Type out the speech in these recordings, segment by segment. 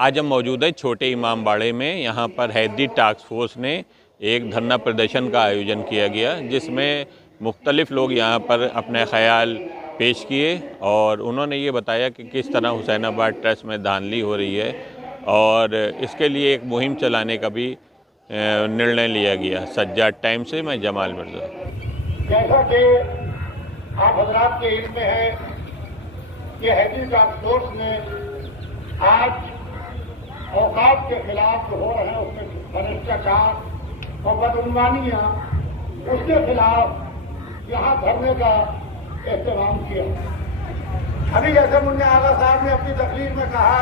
आज हम मौजूद है छोटे इमाम बाड़े में। यहाँ पर हैदरी टास्क फोर्स ने एक धरना प्रदर्शन का आयोजन किया गया, जिसमें मुख्तलिफ़ लोग यहाँ पर अपने ख़याल पेश किए और उन्होंने ये बताया कि किस तरह हुसैनाबाद ट्रस्ट में धांधली हो रही है और इसके लिए एक मुहिम चलाने का भी निर्णय लिया गया। सज्जाद टाइम से मैं जमाल मिर्ज़ा। जैसा कि आप हजरात के इल्म में है कि हैदरी टास्क फोर्स ने आज औकात के खिलाफ जो हो रहे हैं उसमें भ्रष्टाचार और बदउनवानियाँ, उसके खिलाफ यहाँ धरने का एहतमाम किया। अभी जैसे मुन्ने आगा साहब ने अपनी तकरीर में कहा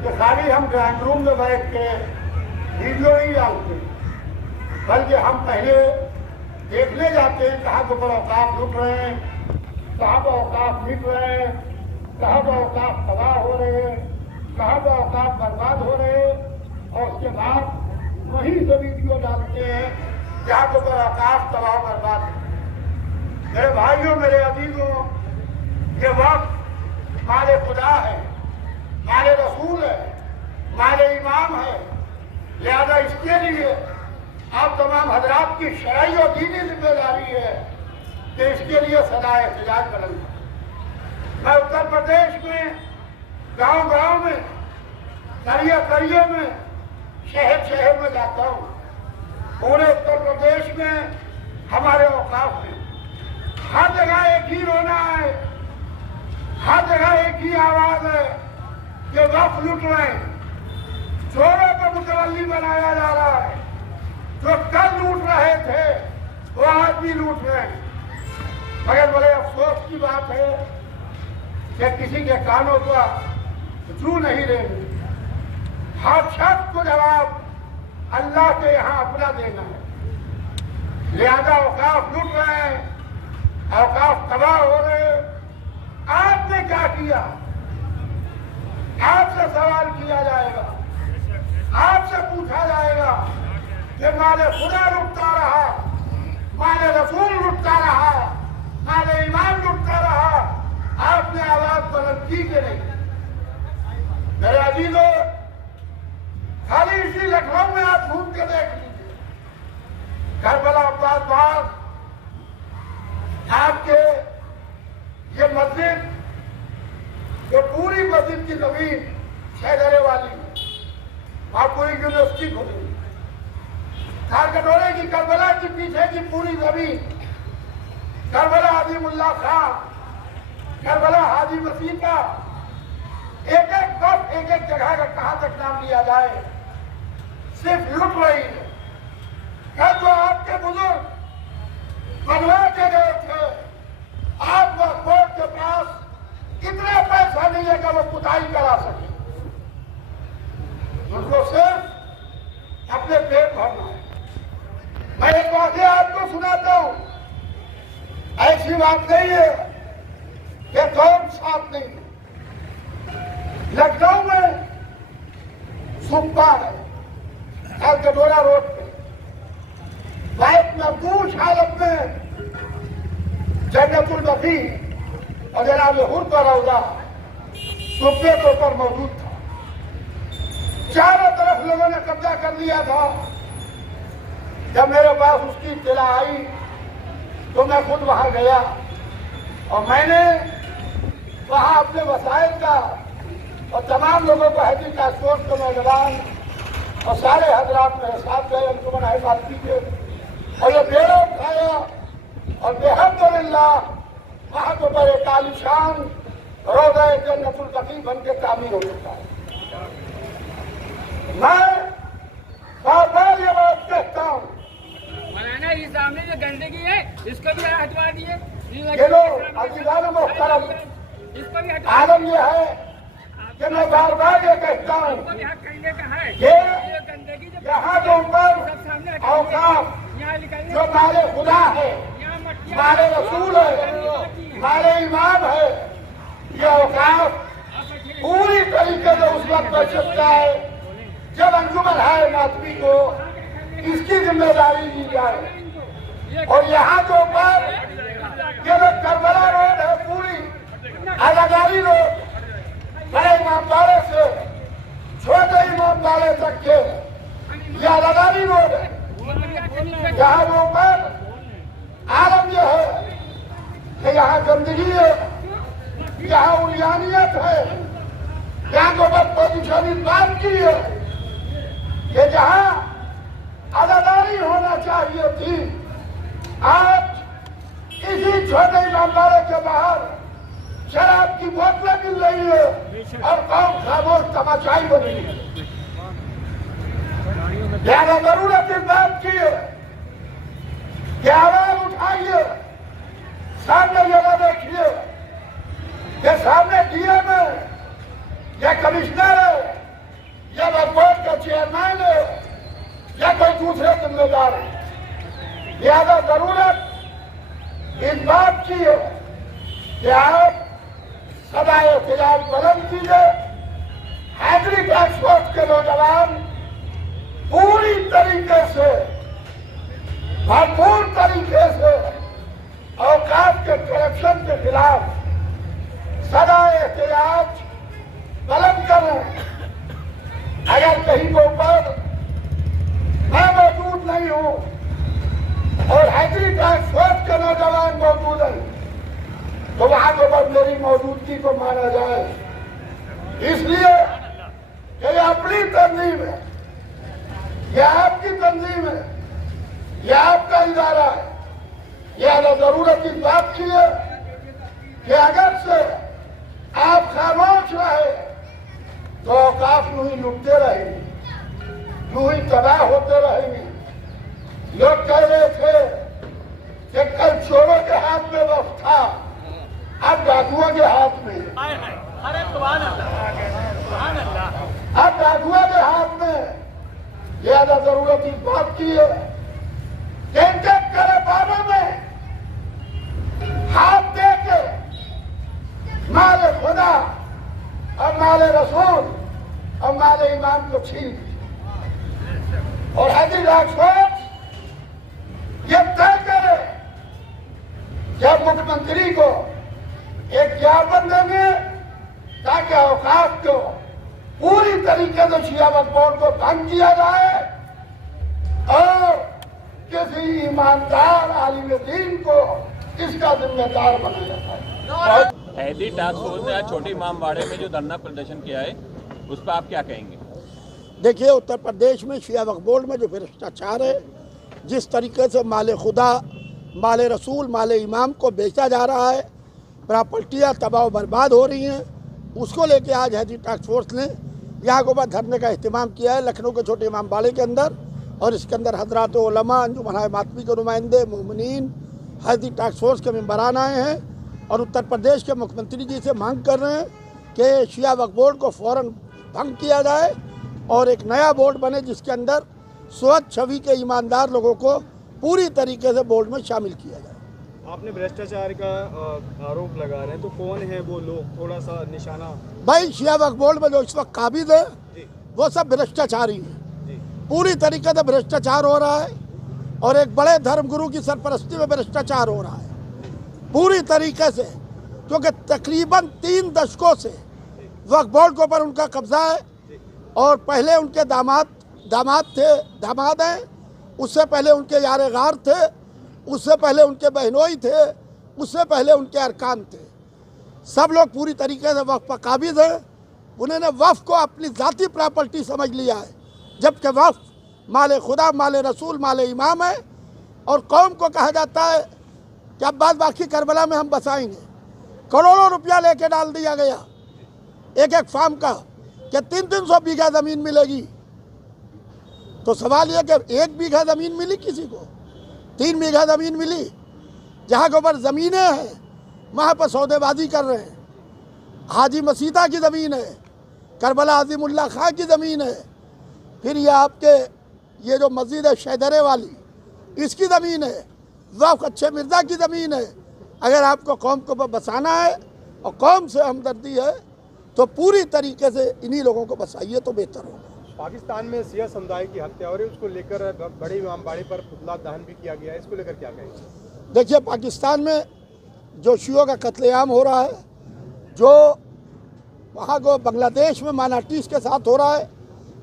कि खाली हम ड्राइंग रूम में बैठ के वीडियो नहीं डालते, बल्कि हम पहले देखने जाते हैं कहाँ के ऊपर औकात लुट रहे हैं, कहाँ पर औकात मिट रहे हैं, कहाँ पर औकात तबाह हो रहे हैं, कहाँ पर औकात बर्बाद हो रहे हैं, और उसके बाद वहीं से वीडियो डालते हैं जहाँ के ऊपर औकात तबाह बर्बाद है। मेरे भाइयों, मेरे अजीजों, ये वक्त माले खुदा है, माले रसूल है, माले इमाम है। लिहाजा इसके लिए आप तमाम हजरात की शरई और दीनी जिम्मेदारी है कि इसके लिए सदा एहतजाज करेंगे। मैं उत्तर प्रदेश में गांव-गांव में, करिए में, शहर में जाता हूँ। पूरे उत्तर प्रदेश में हमारे औकाफ में हर जगह एक ही रोना है, हर जगह एक ही आवाज है कि वक्त लूट रहे हैं, चोरों को मुतवल्ली बनाया जा रहा है। जो कल लूट रहे थे वो आज भी लूट रहे हैं। मगर बड़े अफसोस की बात है कि किसी के कानों पर जू नहीं रहेंगे। हर शख्स को जवाब अल्लाह के यहाँ अपना देना है। लिहाजा औकाफ लूट रहे हैं, औकाफ तबाह हो रहे हैं। आपने क्या किया? आपसे सवाल किया जाएगा, आपसे पूछा जाएगा कि माले खुदा लुटता रहा, माले रसूल लुटता रहा, माले ईमान लुटता रहा, आपने आवाज बुलंद की कि नहीं? मेरे अजीजों, खाली इसी लखनऊ में आप घूम के देख लीजिए, करबला अब्बास बाग, आपके ये मस्जिद, जो पूरी मस्जिद की जमीन शहरे वाली वहां पूरी यूनिवर्सिटी खुली, थारकटोरे की करबला के पीछे की पूरी जमीन, करबला अजीमुल्लाह खां, करबला हाजी मसीह का एक एक वक्त, एक एक जगह का कहां तक नाम लिया जाए, सिर्फ लुट रही है। कल जो आपके बुजुर्ग बनवा के गए थे, आप कोर्ट के पास इतना पैसा नहीं है कि वो कुताई करा सके। उनको सिर्फ अपने पेट भरना है। मैं एक वाक़या आपको सुनाता हूं। ऐसी बात नहीं है कि कौन साथ नहीं है। लखनऊ में सुप्पा है, थारकटोरा रोड पे, बाइक महफूज हालत में जन्नतुल बकी और जनाब हुर का रौदा सुप्पे के ऊपर मौजूद था। चारों तरफ लोगों ने कब्जा कर लिया था। जब मेरे पास उसकी इत्तला आई तो मैं खुद वहां गया और मैंने वहां अपने वसाइल का और तमाम लोगों को हैदरी टास्क फोर्स के नौजवान और सारे हजरात मेरे साथ गए, अंजुमन है बात कीजिए, और ये बेड़ा उठाया और बेहमदुलिल्लाह वहां के ऊपर एक आलिशान रोज़ा जन्नतुल बकी बन के तामीर हो चुका है। मैं बार-बार ये बात कहता हूँ, मौलाना ये सामने जो गंदगी है इसको भी हटवा दिए। ये लोग अजीज़ान मोहतरम, इसको भी आलम ये है कि मैं बार-बार ये कहता हूँ कि यहाँ जो ऊपर औकाफ जो माले खुदा है, माले रसूल है, माले इमाम है, ये औकाफ पूरी तरीके से उस वक्त बच सकता है जब अंजुमन है मातमी को इसकी जिम्मेदारी दी जाए। और यहाँ जो ऊपर ये करबला रोड है, पूरी आजादारी रोड, बड़े इमामबाड़े से यहाँ वो पर आलम यह है कि यहाँ गंदगी है, यहाँ उलियानियत है, यहाँ को बस पोजिशन इस बात की है कि जहाँ अदादारी होना चाहिए थी, आज इसी छोटे इमामबाड़े के बाहर शराब की बोतलें मिल रही है और कौम खामोश तमाशाई बनी है। ज्यादा जरूरत इस बात की है कि आवाज उठाइए, सामने जगह देखिए कि सामने डीएम है या कमिश्नर है या बोर्ड का चेयरमैन है या कोई दूसरे जिम्मेदार है। ज्यादा जरूरत इस बात की है कि आप सदा एहतजाज बुलंद कीजिए। हैदरी टैक्स फोर्स के नौजवान पूरी तरीके से, भरपूर तरीके से औकात के करप्शन के खिलाफ सदा एहतजाज बुलंद करें। अगर कहीं के ऊपर मैं मौजूद नहीं हूं और हैदरी टैक्स फोर्स के नौजवान मौजूद हैं तो वहां के बाद मेरी मौजूदगी को माना जाए, इसलिए कि ये अपनी तंजीम है, ये आपकी तंजीम है, ये आपका इदारा है। यह जरूरत इस बात की है कि अगर से आप खामोश रहे तो औकाफ यूं ही लुटते रहेंगे, यूं ही तबाह होते रहेंगे। लोग कह रहे थे कि कल चोरों के हाथ में वक्त था, अब डाकुओं के हाथ में। अरे सुभान अल्लाह, अब डाकुओं के हाथ में। ज्यादा जरूरत इस बात की है कि इनके कारोबारों में हाथ दे के माले खुदा और माले रसूल और माले इमाम को छीन और हैदरी टैक्स फोर्स ये तय करे जब मुख्यमंत्री को एक ज्ञापन देंगे ताकि औकाफ को पूरी तरीके से शिया वक्फ बोर्ड को भंग किया जाए और किसी ईमानदार आलिम दीन को इसका जिम्मेदार बनाया जाए। हैदरी टास्क फोर्स ने आज छोटे इमामबाड़े में जो धरना प्रदर्शन किया है उस पर आप क्या कहेंगे? देखिए, उत्तर प्रदेश में शिया वक्फ बोर्ड में जो भ्रष्टाचार है, जिस तरीके से माले खुदा, माले रसूल, माले इमाम को बेचा जा रहा है, प्रॉपर्टियाँ तबाह बर्बाद हो रही हैं, उसको लेके आज हैदरी टास्क फोर्स ने यहाँ के ऊपर धरने का अहतमाम किया है लखनऊ के छोटे इमामबाड़े के अंदर। और इसके अंदर हजरात उलमा, अंजुमन मातमी के नुमाइंदे, मोमिनीन, हैदरी टास्क फोर्स के मेंबरान आए हैं और उत्तर प्रदेश के मुख्यमंत्री जी से मांग कर रहे हैं कि शिया वक्फ बोर्ड को फ़ौरन भंग किया जाए और एक नया बोर्ड बने जिसके अंदर स्वच्छ छवि के ईमानदार लोगों को पूरी तरीके से बोर्ड में शामिल किया जाए। आपने भ्रष्टाचार का आरोप लगा रहे हैं, तो कौन है वो लोग, थोड़ा सा निशाना? भाई, शिया वक्फ बोर्ड में जो इस वक्त काबिज है वो सब भ्रष्टाचारी हैं। पूरी तरीके से भ्रष्टाचार हो रहा है और एक बड़े धर्मगुरु की सरपरस्ती में भ्रष्टाचार हो रहा है पूरी तरीके से, क्योंकि तकरीबन 3 दशकों से वक्फ बोर्ड के ऊपर उनका कब्जा है। और पहले उनके दामाद हैं, उससे पहले उनके यार गार थे, उससे पहले उनके बहनोई थे, उससे पहले उनके अरकान थे। सब लोग पूरी तरीके से वक्फ पर काबिज हैं। उन्होंने वक्फ को अपनी ज़ाती प्रॉपर्टी समझ लिया है, जबकि वक्फ माले खुदा, माले रसूल, माले इमाम है। और कौम को कहा जाता है कि अब बाद बाकी करबला में हम बसाएंगे। करोड़ों रुपया लेके डाल दिया गया एक एक फार्म का कि 300 बीघा ज़मीन मिलेगी। तो सवाल यह कि 1 बीघा ज़मीन मिली किसी को, 3 बीघा ज़मीन मिली। जहाँ के ऊपर ज़मीनें हैं वहाँ पर सौदेबाजी कर रहे हैं। हाजी मसीदा की ज़मीन है, करबला आज़िमुल्लाह खां की ज़मीन है, फिर ये आपके ये जो मस्जिद है शैदरे वाली, इसकी ज़मीन है, वक्फ अच्छे मिर्ज़ा की ज़मीन है। अगर आपको कौम को बसाना है और कौम से हमदर्दी है तो पूरी तरीके से इन्हीं लोगों को बसाइए तो बेहतर होगा। पाकिस्तान में सिया समुदाय की हत्या हो रही है, उसको लेकर बड़े इमामबाड़े पर पुतला दहन भी किया गया है, इसको लेकर क्या कहेंगे? देखिए, पाकिस्तान में जो शियों का कत्लेआम हो रहा है, जो वहाँ को बांग्लादेश में माइनॉरिटीज़ के साथ हो रहा है,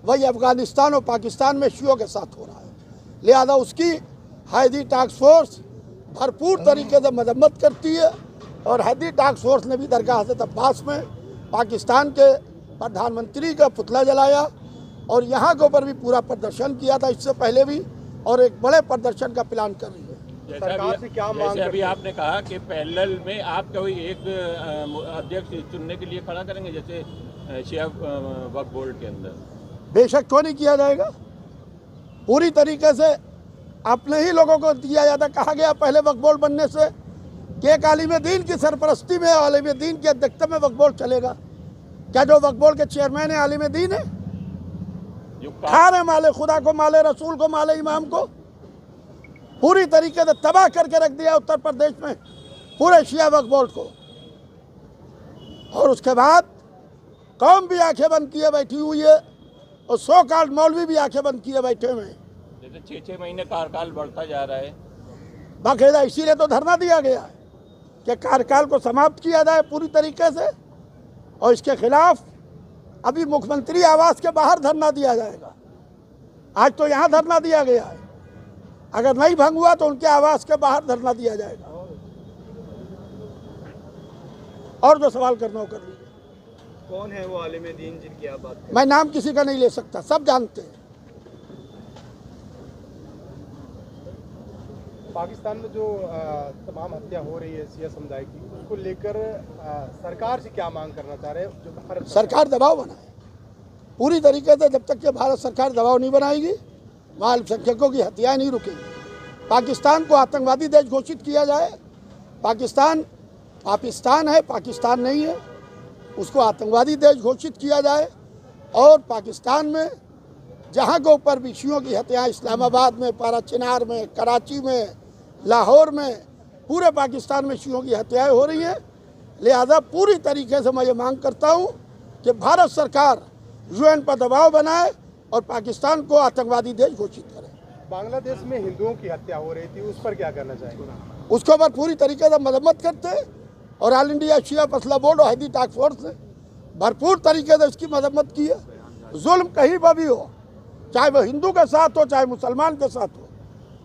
वही अफ़गानिस्तान और पाकिस्तान में शियों के साथ हो रहा है। लिहाजा उसकी हैदी टास्क फोर्स भरपूर तरीके से मजम्मत करती है और हैदी टास्क फोर्स ने भी दरगाह हज़रत अब्बास में पाकिस्तान के प्रधानमंत्री का पुतला जलाया और यहाँ के ऊपर भी पूरा प्रदर्शन किया था इससे पहले भी, और एक बड़े प्रदर्शन का प्लान कर रही है। सरकार से क्या मांग जैसे अभी आपने कहा कि पैरेलल में आप कोई एक अध्यक्ष चुनने के लिए खड़ा करेंगे, जैसे शिया वक्फ बोर्ड के अंदर? बेशक क्यों नहीं किया जाएगा, पूरी तरीके से अपने ही लोगों को दिया जाता। कहा गया पहले वक्फ बोर्ड बनने से कि एक आलिम दीन की सरपरस्ती में, आलिम दीन की अध्यक्षता में वक्फ बोर्ड चलेगा। क्या जो वक्फ बोर्ड के चेयरमैन है आलिम दीन है? खा रहे माले खुदा को, माले रसूल को, माले इमाम को, पूरी तरीके से तबाह करके रख दिया उत्तर प्रदेश में पूरे शिया वक्फ बोर्ड को। और उसके बाद कौम भी आंखें बंद किए बैठी हुई है और 100 कार्ड मौलवी भी आंखें बंद किए बैठे हुए हैं। जैसे 6-6 महीने कार्यकाल बढ़ता जा रहा है, बाकायदा इसीलिए तो धरना दिया गया है कि कार्यकाल को समाप्त किया जाए पूरी तरीके से, और इसके खिलाफ अभी मुख्यमंत्री आवास के बाहर धरना दिया जाएगा। आज तो यहाँ धरना दिया गया है, अगर नहीं भंग हुआ तो उनके आवास के बाहर धरना दिया जाएगा। और जो सवाल करना हो कर लीजिए। कौन है वो आलिम दीन जिनकी आप बात कर रहे हैं? मैं नाम किसी का नहीं ले सकता, सब जानते हैं। पाकिस्तान में जो तमाम हत्या हो रही है शिया समुदाय की, उसको लेकर सरकार से क्या मांग करना चाह रहे हैं? जो भारत सरकार दबाव बनाए पूरी तरीके से। जब तक कि भारत सरकार दबाव नहीं बनाएगी वहाँ अल्पसंख्यकों की हत्याएं नहीं रुकेंगी। पाकिस्तान को आतंकवादी देश घोषित किया जाए। पाकिस्तान है, पाकिस्तान नहीं है, उसको आतंकवादी देश घोषित किया जाए। और पाकिस्तान में जहाँ के ऊपर भी शियों की हत्याएं, इस्लामाबाद में, पाराचिनार में, कराची में, लाहौर में, पूरे पाकिस्तान में शियों की हत्याएं हो रही हैं। लिहाजा पूरी तरीके से मैं ये मांग करता हूँ कि भारत सरकार यूएन पर दबाव बनाए और पाकिस्तान को आतंकवादी देश घोषित करे। बांग्लादेश में हिंदुओं की हत्या हो रही थी, उस पर क्या करना चाहिए? उसके ऊपर पूरी तरीके से मजम्मत करते हैं और ऑल इंडिया शिया मसला बोर्ड और हैदी टास्क फोर्स ने भरपूर तरीके से इसकी मजम्मत की है। जुल्म कहीं पर भी हो, चाहे वह हिंदू के साथ हो, चाहे मुसलमान के साथ हो,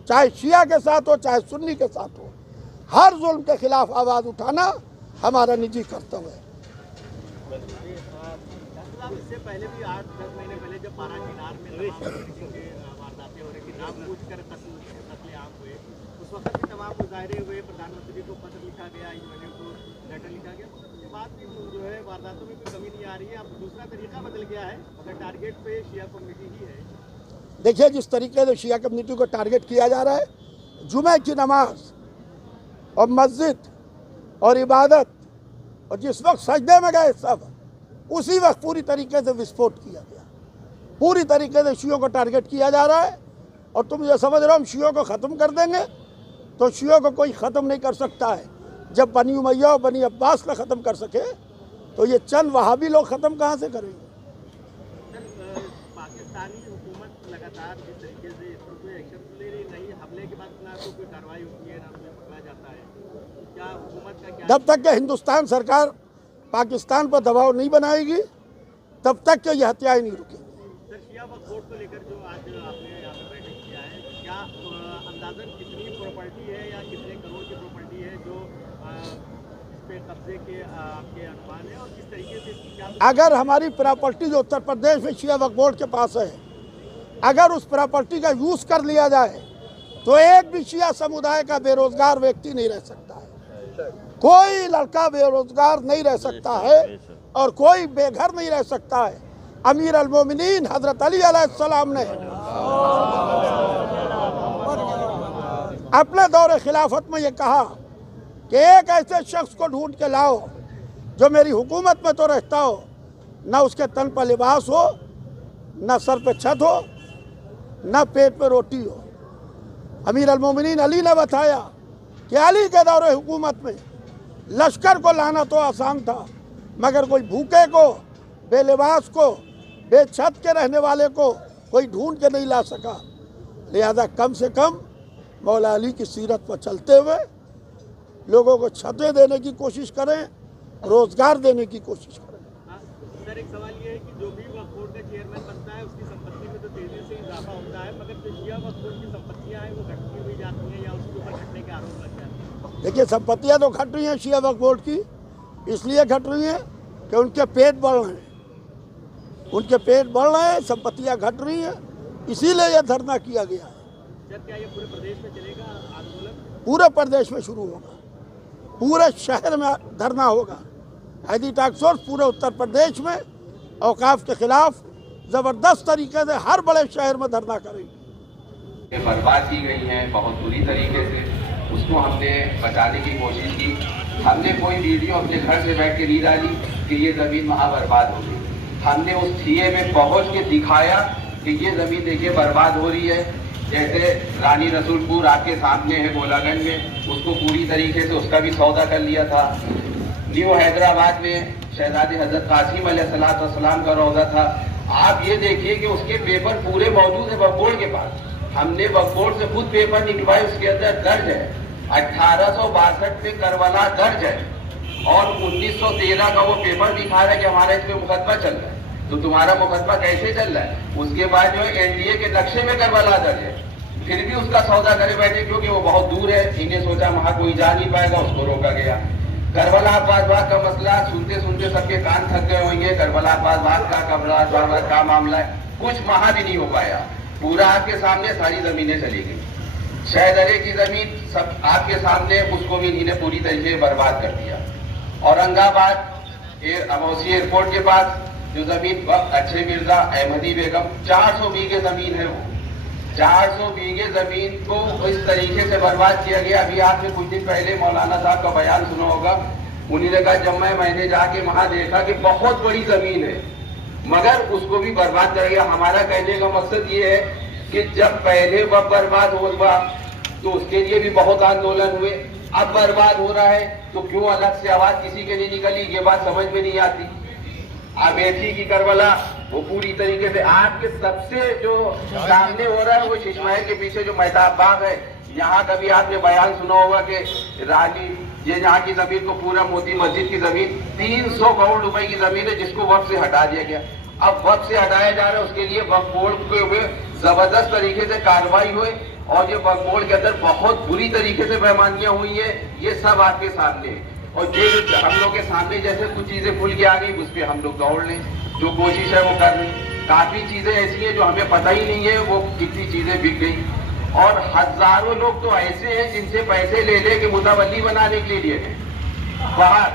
चाहे शिया के साथ हो, चाहे सुन्नी के साथ हो, हर जुल्म के खिलाफ आवाज़ उठाना हमारा निजी कर्तव्य है। इससे पहले भी 8-10 महीने पहले जब पाराचीनार में वारदातें हो रही थी, नाम पूछकर कत्लेआम हुए, उस वक्त भी तमाम मुजाहरे हुए, प्रधानमंत्री को पत्र लिखा गया, यूएन को लेटर लिखा गया। उसके बाद भी जो है वारदातों में कोई कमी नहीं आ रही है। अब दूसरा तरीका बदल गया है, मगर टारगेट पे शिया कम्युनिटी ही है। देखिए, जिस तरीके से शिया कम्युनिटी को टारगेट किया जा रहा है, जुमे की नमाज और मस्जिद और इबादत, और जिस वक्त सजदे में गए सब, उसी वक्त पूरी तरीके से विस्फोट किया गया। पूरी तरीके से शियों को टारगेट किया जा रहा है। और तुम ये समझ रहे हो हम शियों को ख़त्म कर देंगे, तो शियों को कोई ख़त्म नहीं कर सकता है। जब बनी उमैया और बनी अब्बास ने ख़त्म कर सके, तो ये चंद वहाबी लोग ख़त्म कहाँ से करेंगे? पाकिस्तानी हुकूमत लगातार जिस तरीके से इस पर कोई एक्शन ले रही, नहीं हमले के बाद ना तो कोई कार्रवाई होती है, ना उन्हें पकड़ा जाता है। क्या हुकूमत का क्या? जब तक कि हिंदुस्तान सरकार पाकिस्तान पर दबाव नहीं बनाएगी, तब तक कि यह हत्याएं नहीं रुकेंगी। सर, शिया वक्फ बोर्ड को लेकर जो आज आपने यहाँ पे बैठक किया है, क्या अंदाजन कितनी प्रॉपर्टी है या कितने करोड़ की प्रॉपर्टी है जो इस पे कब्जे के आपके अनुमान है, और किस तरीके से इसकी क्या? अगर हमारी प्रॉपर्टी जो उत्तर प्रदेश में शिया वक्फ बोर्ड के पास है, अगर उस प्रॉपर्टी का यूज़ कर लिया जाए तो एक भी शिया समुदाय का बेरोजगार व्यक्ति नहीं रह सकता है। कोई लड़का बेरोजगार नहीं रह सकता है और कोई बेघर नहीं रह सकता है। अमीर अल मोमिनीन हजरत अली अलैहिस्सलाम ने अपने दौरे खिलाफत में ये कहा कि एक ऐसे शख्स को ढूंढ के लाओ जो मेरी हुकूमत में तो रहता हो, न उसके तन पर लिबास हो, न सर पे छत हो, न पेट पे रोटी हो। अमीर अल मोमिनीन अली ने बताया कि अली के दौरे हुकूमत में लश्कर को लाना तो आसान था, मगर कोई भूखे को, बेलिबास को, बेछत के रहने वाले को कोई ढूंढ के नहीं ला सका। लिहाजा कम से कम मौला अली की सीरत पर चलते हुए लोगों को छतें देने की कोशिश करें, रोजगार देने की कोशिश करें। सर, एक सवाल ये है कि जो भी वक्फ बोर्ड का चेयरमैन बनता है, उसकी संपत्ति में तो तेजी से इजाफा मुनाफा होता है, मगर जो शिया व बोर्ड की संपत्तियां हैं वो घटती हुई जाती हैं या उसके ऊपर घटने के आरोप लग जाते हैं। देखिए, संपत्तियां तो घट रही हैं शिया वक्फ बोर्ड की, इसलिए घट रही हैं कि उनके पेट बढ़ रहे हैं, उनके पेट बढ़ रहे हैं, संपत्तियां घट रही हैं, इसीलिए यह धरना किया गया है। सर, क्या ये पूरे प्रदेश में चलेगा आंदोलन? पूरे प्रदेश में शुरू होगा, पूरे शहर में धरना होगा। हैदी टास्क फोर्स पूरे उत्तर प्रदेश में औकाफ के खिलाफ जबरदस्त तरीके से हर बड़े शहर में धरना करेंगे। बर्बाद की गई हैं बहुत बुरी तरीके से, उसको हमने बचाने की कोशिश की। हमने कोई वीडियो अपने घर से बैठ के नहीं डाली कि ये ज़मीन वहाँ बर्बाद हो गई। हमने उस थिए में पहुँच के दिखाया कि ये ज़मीन देखिए बर्बाद हो रही है। जैसे रानी रसूलपुर आपके सामने है गोलागंज में, उसको पूरी तरीके से उसका भी सौदा कर लिया था। न्यू हैदराबाद में शहजादे हजरत कासिम अलैहिस्सलाम का रौजा था। आप ये देखिए कि उसके पेपर पूरे मौजूद है वक्फ बोर्ड के पास। हमने वक्फ बोर्ड से खुद पेपर निकलवाए, उसके अंदर दर्ज है 1862 में करबला दर्ज है और 1913 का वो पेपर दिखा रहा है कि हमारा इसमें मुकदमा चल रहा है। तो तुम्हारा मुकदमा कैसे चल रहा है? उसके बाद जो है एनडीए के नक्शे में करबला दर्ज है, फिर भी उसका सौदा करे बैठे क्योंकि वो बहुत दूर है। इन्हें सोचा वहां कोई जा नहीं पाएगा, उसको रोका गया। करबला अब्बास बाग का मसला सुनते सुनते सबके कान थक गए होंगे। करबला अब्बास बाग का करबला का मामला है, कुछ वहां भी नहीं हो पाया। पूरा आपके सामने सारी जमीनें चली गई। शहदरे की जमीन सब आपके सामने, उसको भी इन्हें पूरी तरीके से बर्बाद कर दिया। औरंगाबाद अमौसी एयरपोर्ट के पास जो जमीन अच्छे मिर्जा अहमदी बेगम 400 बीघे जमीन है, वो 400 बीघे जमीन को इस तरीके से बर्बाद किया गया। अभी आपने कुछ दिन पहले मौलाना साहब का बयान सुना होगा, उन्होंने कहा जब मैंने जाके वहां देखा कि बहुत बड़ी जमीन है मगर उसको भी बर्बाद कर गया। हमारा कहने का मकसद ये है कि जब पहले वह बर्बाद हुआ तो उसके लिए भी बहुत आंदोलन हुए, अब बर्बाद हो रहा है तो क्यों अलग से आवाज किसी के नहीं निकली, ये बात समझ में नहीं आती। अमेठी की करबला वो पूरी तरीके से आपके सबसे जो सामने हो रहा है वो शीशमहल के पीछे जो मेहताब बाग है, यहाँ कभी आपने बयान सुना होगा कि रानी ये यहाँ की जमीन को पूरा मोती मस्जिद की जमीन 300 करोड़ रुपए की जमीन है जिसको वक्फ से हटा दिया गया। अब वक्फ से हटाया जा रहा है, उसके लिए वक्फ बोर्ड के हुए जबरदस्त तरीके से कार्रवाई हुई और ये वक्फ बोर्ड के अंदर बहुत बुरी तरीके से बेईमानियां हुई है। ये सब आपके सामने है और ये हम लोग के सामने जैसे कुछ चीजें खुल के आ गई उस पर हम लोग दौड़ लें, जो कोशिश है वो कर लें। काफी चीजें ऐसी हैं जो हमें पता ही नहीं है वो कितनी चीजें बिक गई और हजारों लोग तो ऐसे हैं जिनसे पैसे ले ले के मुतवल्ली बनाने के लिए हैं। बाहर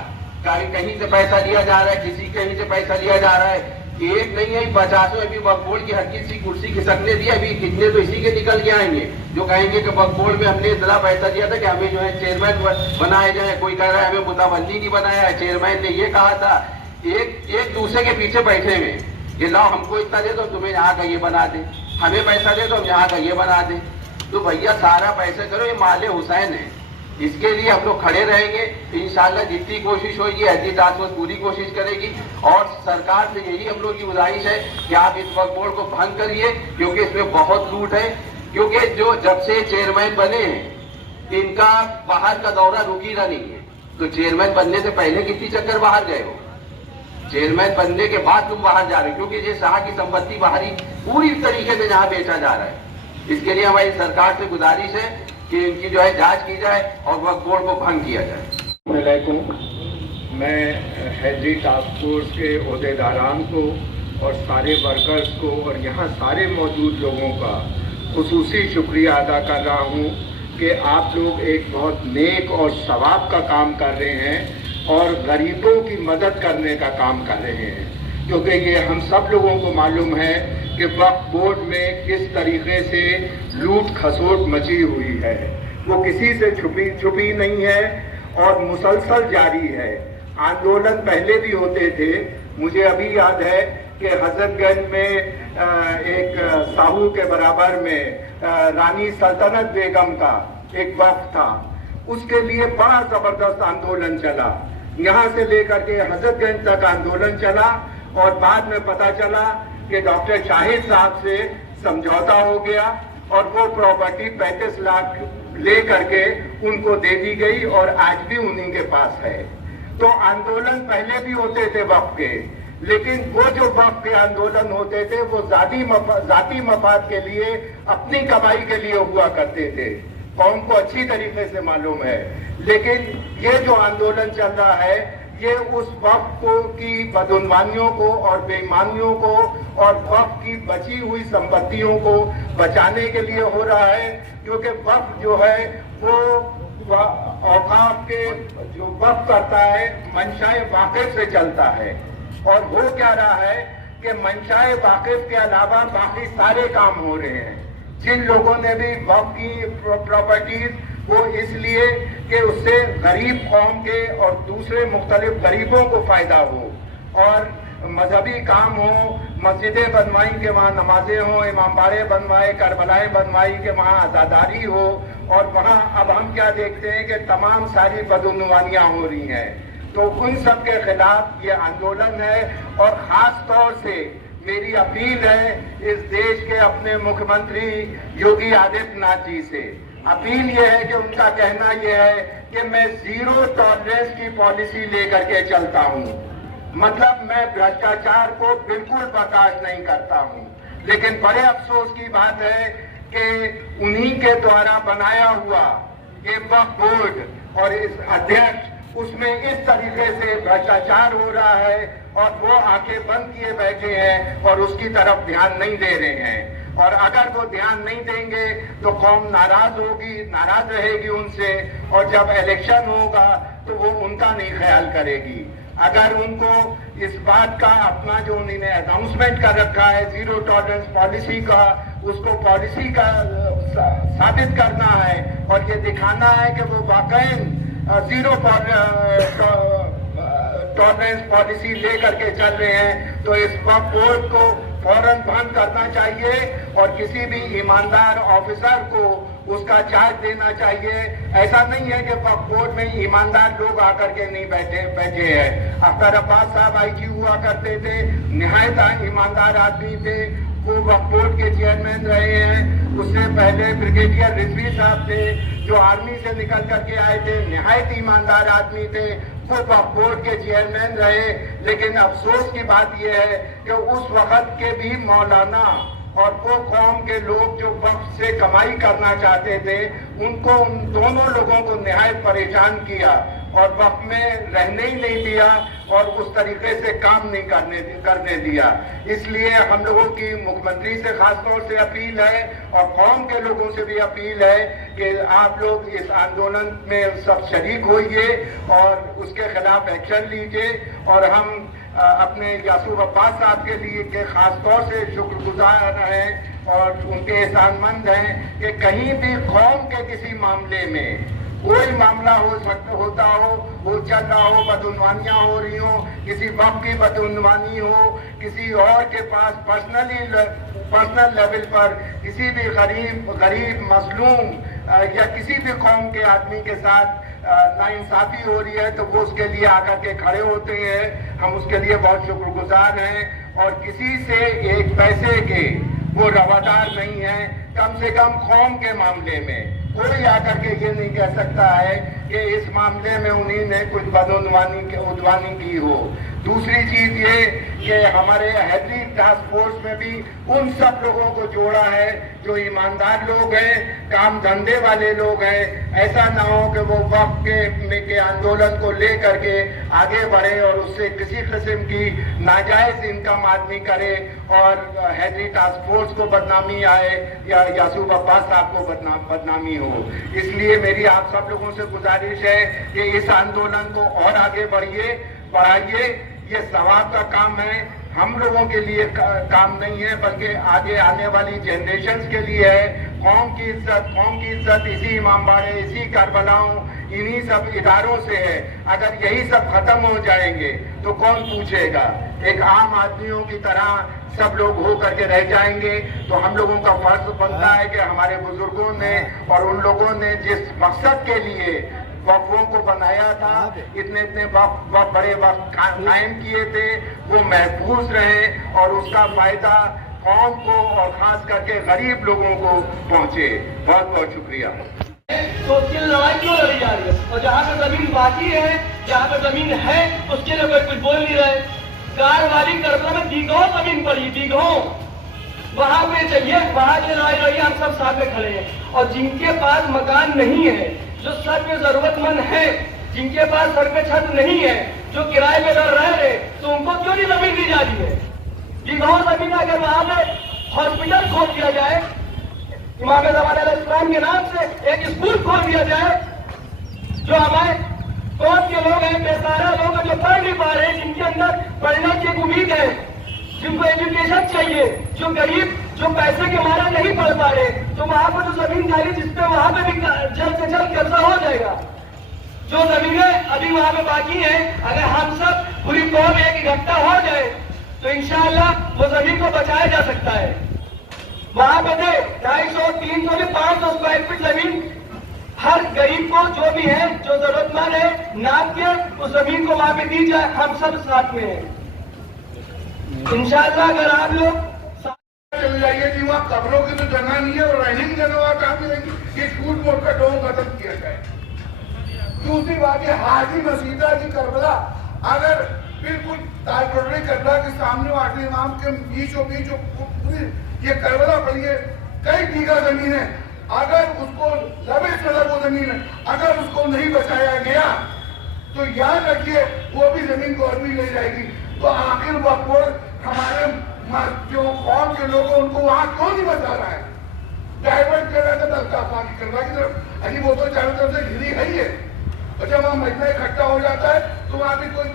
कहीं से पैसा लिया जा रहा है, किसी कहीं से पैसा लिया जा रहा है। एक नहीं है 50 अभी वक्फ बोर्ड की हर किसी कुर्सी खिसकने दी, अभी कितने तो इसी के निकल के आएंगे जो कहेंगे कि वक्फ बोर्ड में हमने इतना पैसा दिया था कि हमें जो है चेयरमैन बनाया जाए। कोई कह रहा है हमें मुतवल्ली नहीं बनाया है, चेयरमैन ने ये कहा था। एक दूसरे के पीछे बैठे हुए ये लाओ हमको इतना दे दो तुम्हें यहाँ का ये बना दे, हमें पैसा दे दो हम यहाँ का ये बना दे। तो भैया सारा पैसा करो, ये माले हुसैन है, इसके लिए हम लोग खड़े रहेंगे। इंशाल्लाह जितनी कोशिश होगी हैदी टास्क फोर्स पूरी कोशिश करेगी और सरकार से यही हम लोग की गुजारिश है कि आप इस वक्फ बोर्ड को भंग करिए क्योंकि इसमें बहुत लूट है। क्योंकि जो जब से चेयरमैन बने हैं इनका बाहर का दौरा रुकीला नहीं है। तो चेयरमैन बनने से पहले कितनी चक्कर बाहर गए हो, चेयरमैन बनने के बाद तुम बाहर जा रहे हो क्योंकि ये शाह की संपत्ति बाहरी पूरी तरीके से जहाँ बेचा जा रहा है। इसके लिए हमारी सरकार से गुजारिश है कि इनकी जो है जांच की जाए और वक्फ बोर्ड को भंग किया जाए। मैं हैदी टास्क फोर्स के ओहदेदारान को और सारे वर्कर्स को और यहाँ सारे मौजूद लोगों का खुसूसी शुक्रिया अदा कर रहा हूँ कि आप लोग एक बहुत नेक और सवाब का काम कर रहे हैं और गरीबों की मदद करने का काम कर रहे हैं। क्योंकि ये हम सब लोगों को मालूम है कि वक्फ बोर्ड में किस तरीके से लूट खसोट मची हुई है, वो किसी से छुपी नहीं है और मुसलसल जारी है। आंदोलन पहले भी होते थे, मुझे अभी याद है कि हजरतगंज में एक साहू के बराबर में रानी सल्तनत बेगम का एक वक्फ था, उसके लिए बड़ा जबरदस्त आंदोलन चला। यहाँ से लेकर के हजरतगंज तक आंदोलन चला और बाद में पता चला कि डॉक्टर शाहिद साहब से समझौता हो गया और वो प्रॉपर्टी 35 लाख ले करके उनको दे दी गई और आज भी उन्हीं के पास है। तो आंदोलन पहले भी होते थे वक्फ के, लेकिन वो जो वक्त के आंदोलन होते थे वो जाती मफाद के लिए, अपनी कमाई के लिए हुआ करते थे। कौम को अच्छी तरीके से मालूम है। लेकिन ये जो आंदोलन चल रहा है ये उस वक्त को की बदउनवानियों को और बेईमानियों को और वक्त की बची हुई संपत्तियों को बचाने के लिए हो रहा है, क्योंकि वक्त जो है वो औकाफ के जो वक्त करता है मंशाए वाकिफ से चलता है। और हो क्या रहा है कि मंशाए वाकिफ के अलावा बाकी सारे काम हो रहे हैं। जिन लोगों ने भी वक्त की प्रॉपर्टीज वो इसलिए कि उससे गरीब कौम के और दूसरे मुख्तलिफ गरीबों को फायदा हो, और मजहबी काम हो, मस्जिदें बनवाई के वहाँ नमाजें हो, इमामबाड़े बनवाए, करबलाएं बनवाई के वहाँ आज़ादारी हो, और वहाँ अब हम क्या देखते हैं कि तमाम सारी बदउनवानियाँ हो रही हैं। तो उन सब के खिलाफ ये आंदोलन है। और ख़ास तौर से मेरी अपील है इस देश के अपने मुख्यमंत्री योगी आदित्यनाथ जी से। अपील ये है कि उनका कहना ये है कि मैं जीरो टॉलरेंस की पॉलिसी लेकर के चलता हूँ, मतलब मैं भ्रष्टाचार को बिल्कुल बर्दाश्त नहीं करता हूँ। लेकिन बड़े अफसोस की बात है कि उन्हीं के द्वारा बनाया हुआ ये वक्फ बोर्ड और इस अध्यक्ष उसमें इस तरीके से भ्रष्टाचार हो रहा है और वो आंखें बंद किए बैठे हैं और उसकी तरफ ध्यान नहीं दे रहे हैं। और अगर वो ध्यान नहीं देंगे तो कौम नाराज होगी, नाराज रहेगी उनसे, और जब इलेक्शन होगा तो वो उनका नहीं ख्याल करेगी। अगर उनको इस बात का अपना जो उन्होंने अनाउंसमेंट कर रखा है जीरो टॉलरेंस पॉलिसी का, उसको पॉलिसी का साबित करना है और ये दिखाना है कि वो वाकई जीरो टॉलरेंस पॉलिसी लेकर के चल रहे हैं, तो इस वक्फ बोर्ड को फौरन बंद करना चाहिए और किसी भी ईमानदार ऑफिसर को उसका चार्ज देना चाहिए। ऐसा नहीं है कि वक्फ बोर्ड में ईमानदार लोग आकर के नहीं बैठे हैं। अख्तर अब्बास साहब आईजी हुआ करते थे, निहायत ईमानदार आदमी थे, वो वक्फ बोर्ड के चेयरमैन रहे हैं। उससे पहले ब्रिगेडियर रिजवी साहब थे जो आर्मी से निकल करके आए थे, निहायत ईमानदार आदमी थे, वो वक्फ बोर्ड के चेयरमैन रहे। लेकिन अफसोस की बात यह है कि उस वक्त के भी मौलाना और वो कौम के लोग जो वक्त से कमाई करना चाहते थे उनको, उन दोनों लोगों को निहायत परेशान किया और वक्त में रहने ही नहीं दिया और उस तरीके से काम नहीं करने दिया। इसलिए हम लोगों की मुख्यमंत्री से खास तौर से अपील है और कौम के लोगों से भी अपील है कि आप लोग इस आंदोलन में सब शरीक होइए और उसके खिलाफ एक्शन लीजिए। और हम अपने यासूब अब्बास साहब के लिए के खास तौर से शुक्रगुजार हैं और उनके एहसानमंद हैं कि कहीं भी कौम के किसी मामले में कोई मामला होता हो, वो चल रहा हो, बदउनवानियां हो रही हो, किसी वक्त की बदउनवानी हो, किसी और के पास पर्सनल लेवल पर किसी भी गरीब मजलूम या किसी भी कौम के आदमी के साथ नाइंसाफी हो रही है तो वो उसके लिए आकर के खड़े होते हैं। हम उसके लिए बहुत शुक्रगुजार हैं और किसी से एक पैसे के वो रवादार नहीं है। कम से कम कौम के मामले में कोई आकर के ये नहीं कह सकता है कि इस मामले में उन्हीं ने कुछ बदउनवानी की हो। दूसरी चीज ये कि हमारे हैदरी टास्क फोर्स में भी उन सब लोगों को जोड़ा है जो ईमानदार लोग हैं, काम धंधे वाले लोग हैं। ऐसा ना हो कि वो वक्त के आंदोलन को लेकर के आगे बढ़े और उससे किसी किस्म की नाजायज इनकम आदमी करे और हैदरी टास्क फोर्स को बदनामी आए या यासूब अब्बास साहब को बदनामी हो। इसलिए मेरी आप सब लोगों से गुजारिश है कि इस आंदोलन को और आगे बढ़ाइए। ये सवाब का काम है, हम लोगों के लिए काम नहीं है बल्कि आगे आने वाली जनरेशन्स के लिए है। कौम की इज्जत इसी इमामबाड़े, इसी करबलाओं, इन्हीं सब इदारों से है। अगर यही सब खत्म हो जाएंगे तो कौन पूछेगा। एक आम आदमियों की तरह सब लोग हो करके रह जाएंगे। तो हम लोगों का फर्ज बनता है कि हमारे बुजुर्गों ने और उन लोगों ने जिस मकसद के लिए वक्फों को बनाया था, इतने बड़े वक्फ कायम किए थे, वो महफूज रहे और उसका फायदा कौम को और खास करके गरीब लोगों को पहुंचे। बहुत बहुत शुक्रिया। तो उसके लिए लड़ाई क्यों लड़ी जा रही है? और जहाँ पर जमीन बाकी है, जहाँ पर जमीन है, उसके लिए कोई कुछ बोल नहीं रहे। कार वाली करबला में बीघों जमीन पड़ी, बीघों वहां पे चाहिए, वहां के लड़ाई लड़ाई हम सब साथ में खड़े हैं। और जिनके पास मकान नहीं है, जो सच में जरूरतमंद है, जिनके पास सर पे छत नहीं है, जो किराए पे रह रहे, तो उनको क्यों नहीं जमीन दी जा रही है? बीघों जमीन अगर वहां पे हॉस्पिटल खोल दिया जाए, इमाम ज़मान अलैहिस्सलाम के नाम से एक स्कूल खोल दिया जाए, जो हमारे कौम के लोग हैं, बेसहारा लोग हैं, जो पढ़ नहीं पा रहे, जिनके अंदर पढ़ने की एक उम्मीद है, जिनको एजुकेशन चाहिए, जो गरीब, जो पैसे के मारे नहीं पढ़ पा रहे, तो वहां पर जो जमीन खाली जिसपे वहां पे भी जल्द से जल्द कब्जा हो जाएगा। जो जमीनें अभी वहां पे बाकी हैं, अगर हम सब पूरी कौम एक इकट्ठा हो जाए तो इंशाअल्लाह वो जमीन को बचाया जा सकता है। वहां पे दे 250, 300, 500 स्क्वायर फीट जमीन हर गरीब को, जो भी है, जो जरूरतमंद है, नाप के उस जमीन को वहां पे दी जाए। हम सब साथ में हैं इंशाअल्लाह। अगर आप लोग चल जाइए कि वहाँ कब्रों की तो जगह नहीं है और रहने की जगह वहाँ कहाँ मिलेगी? ये स्कूल बोर्ड का डोम खत्म किया जाए। दूसरी बात है, हाजी मसीदा की करबला अगर बिल्कुल तालपटरी करबला के सामने आखिरी इमाम के बीचों बीच पूरी ये करबला पड़ी है, कई बीघा जमीन है, अगर उसको लबे सड़क वो जमीन है, अगर उसको नहीं बचाया गया तो याद रखिए वो भी जमीन गवर्नमेंट ले जाएगी। तो आखिर वक्त हमारे जो कौम के लोग उनको वहां क्यों नहीं बचा रहा है? डाइवर्ट कर रहा था दस्ता की करबला की तरफ, अभी वो तो चारों तरफ से घिरी गई है, और जब वहां मजमा इकट्ठा हो जाता है तो वहां भी कोई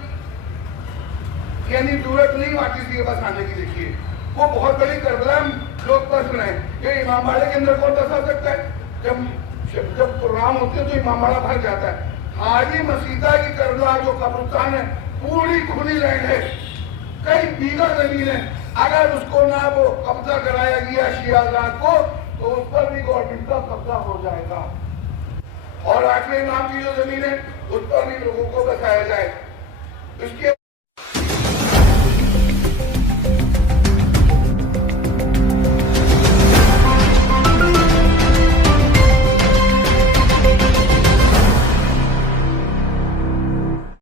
यानी जरूरत नहीं वहां किसी के पास आने की। देखिए वो बहुत बड़ी करबला लोग फंस रहे हैं। ये इमामबाड़े के अंदर कौन फंसा सकता है? जब प्रोग्राम होते हैं तो इमामबाड़ा भर जाता है। हाजी मसीदा की करबला जो कब्रिस्तान है पूरी खुली लैंड है, कई बीघा जमीन है, अगर उसको ना वो कब्जा कराया गया शियाजाद को तो उस पर भी गवर्नमेंट का कब्जा हो जाएगा। और आखिरी इमाम की जो जमीन है उस पर भी लोगों को बचाया जाए। इसके